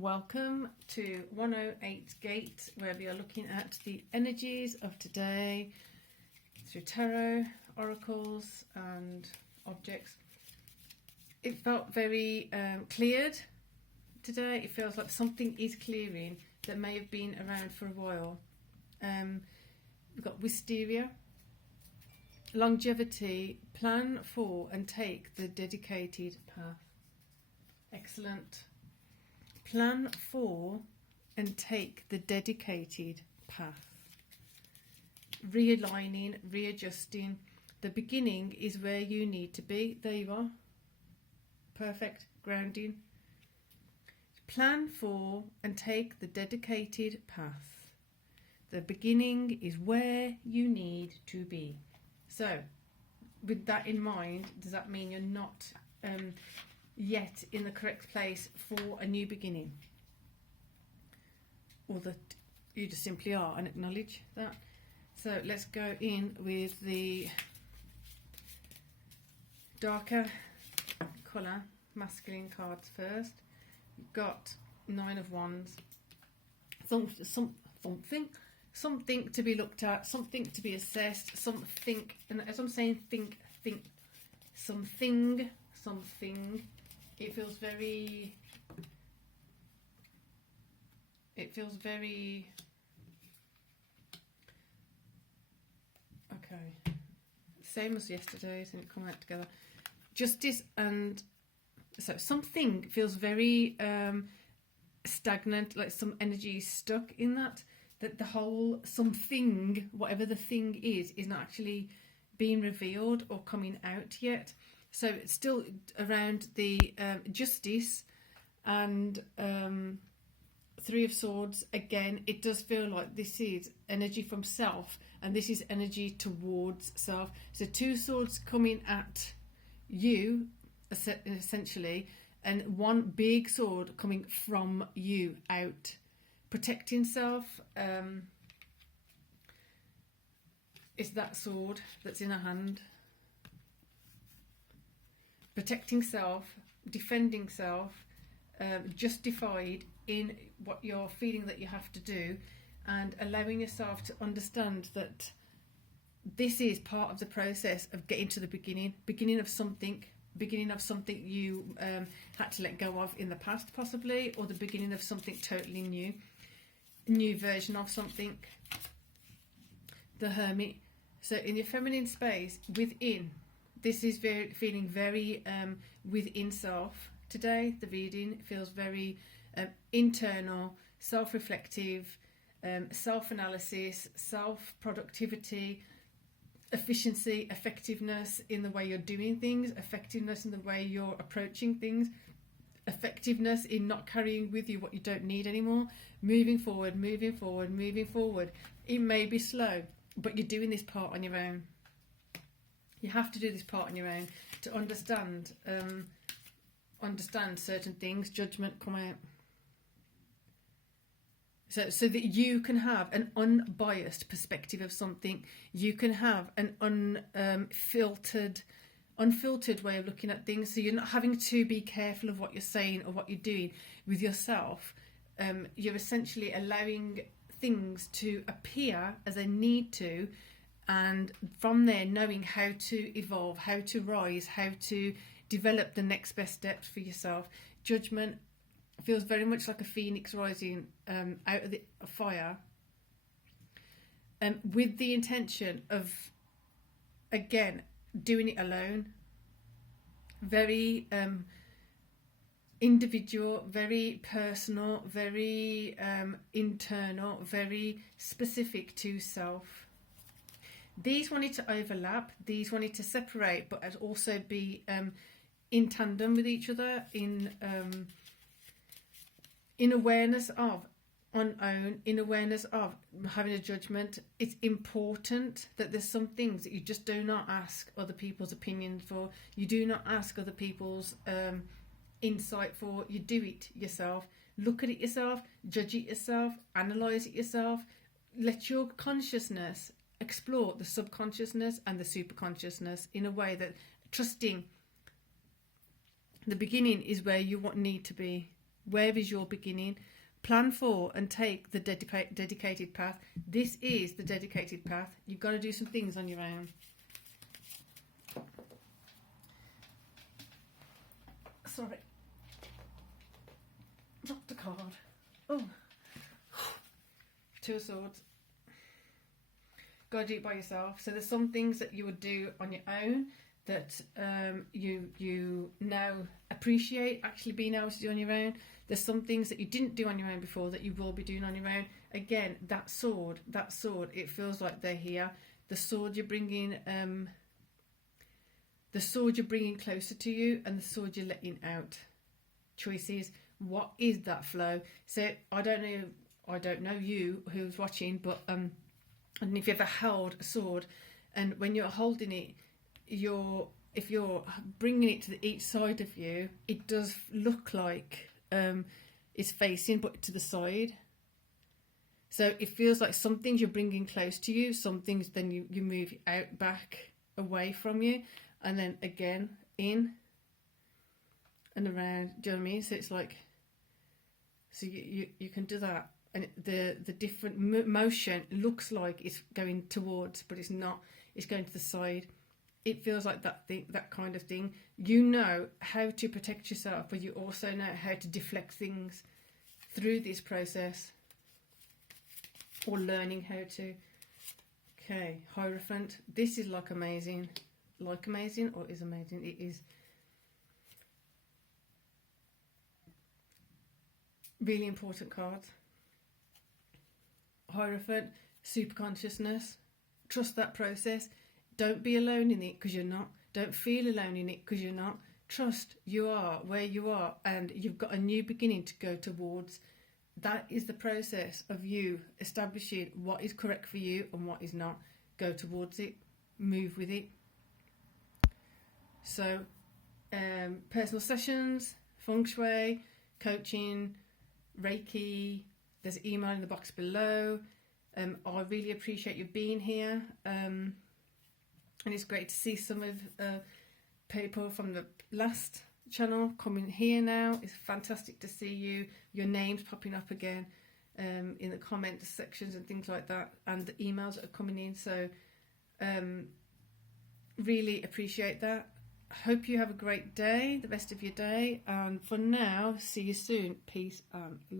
Welcome to 108 Gate, where we are looking at the energies of today through tarot, oracles and objects. It felt very cleared today. It feels like something is clearing that may have been around for a while. We've got wisteria, longevity, plan for and take the dedicated path. Excellent. Plan for and take the dedicated path. Realigning, readjusting. The beginning is where you need to be. There you are. Perfect. Grounding. Plan for and take the dedicated path. The beginning is where you need to be. So, with that in mind, does that mean you're not yet in the correct place for a new beginning, or that you just simply are, and acknowledge that? So let's go in with the darker colour masculine cards first. You've got Nine of Wands. Something to be looked at, something to be assessed, something, and as I'm saying think something. It feels very okay. Same as yesterday, isn't it? Come out together. Justice, and so something feels very stagnant, like some energy is stuck in that the whole something, whatever the thing is not actually being revealed or coming out yet. So it's still around the justice and Three of Swords. Again, it does feel like this is energy from self and this is energy towards self. So two swords coming at you, essentially, and one big sword coming from you out. Protecting self is that sword that's in a hand. Protecting self, defending self, justified in what you're feeling that you have to do, and allowing yourself to understand that this is part of the process of getting to the beginning of something you had to let go of in the past, possibly, or the beginning of something totally new version of something. The Hermit. So in your feminine space, within, this is feeling very within self today. The reading feels very internal, self-reflective, self-analysis, self-productivity, efficiency, effectiveness in the way you're doing things, effectiveness in the way you're approaching things, effectiveness in not carrying with you what you don't need anymore, moving forward. It may be slow, but you're doing this part on your own. You have to do this part on your own to understand certain things. Judgment come out. So that you can have an unbiased perspective of something. You can have an unfiltered way of looking at things. So you're not having to be careful of what you're saying or what you're doing with yourself. You're essentially allowing things to appear as they need to, and from there knowing how to evolve, how to rise, how to develop the next best steps for yourself. Judgment feels very much like a phoenix rising out of the fire, with the intention of, again, doing it alone. Very individual, very personal, very internal, very specific to self. These wanted to overlap, these wanted to separate, but also be in tandem with each other, in awareness of unown, in awareness of having a judgment. It's important that there's some things that you just do not ask other people's opinions for. You do not ask other people's insight for. You do it yourself. Look at it yourself, judge it yourself, analyse it yourself. Let your consciousness explore the subconsciousness and the superconsciousness in a way that, trusting the beginning is where you need to be. Where is your beginning? Plan for and take the dedicated path. This is the dedicated path. You've got to do some things on your own. Sorry. Dropped a card. Oh. Two of Swords. Got to do it by yourself. So there's some things that you would do on your own that you now appreciate actually being able to do on your own. There's some things that you didn't do on your own before that you will be doing on your own. Again, that sword, it feels like they're here. The sword you're bringing closer to you, and the sword you're letting out. Choices. What is that flow? So I don't know you who's watching, but and if you ever held a sword, and when you're holding it, if you're bringing it to each side of you, it does look like it's facing, but to the side. So it feels like some things you're bringing close to you, some things then you move out, back, away from you, and then again in and around. Do you know what I mean? So it's like, so you can do that, and the different motion looks like it's going towards, but it's not. It's going to the side. It feels like that thing, that kind of thing. You know how to protect yourself, but you also know how to deflect things through this process, or learning how to. Okay, Hierophant. This is like amazing. Like amazing, or is amazing? It is. Really important cards. Hierophant, super consciousness. Trust that process. Don't be alone in it, because you're not. Don't feel alone in it, because you're not. Trust you are where you are, and you've got a new beginning to go towards. That is the process of you establishing what is correct for you and what is not. Go towards it. Move with it. So, personal sessions, feng shui, coaching, Reiki. There's an email in the box below. I really appreciate you being here. And it's great to see some of people from the last channel coming here now. It's fantastic to see you. Your names popping up again in the comments sections and things like that, and the emails that are coming in. So really appreciate that. Hope you have a great day, the rest of your day. And for now, see you soon. Peace and love.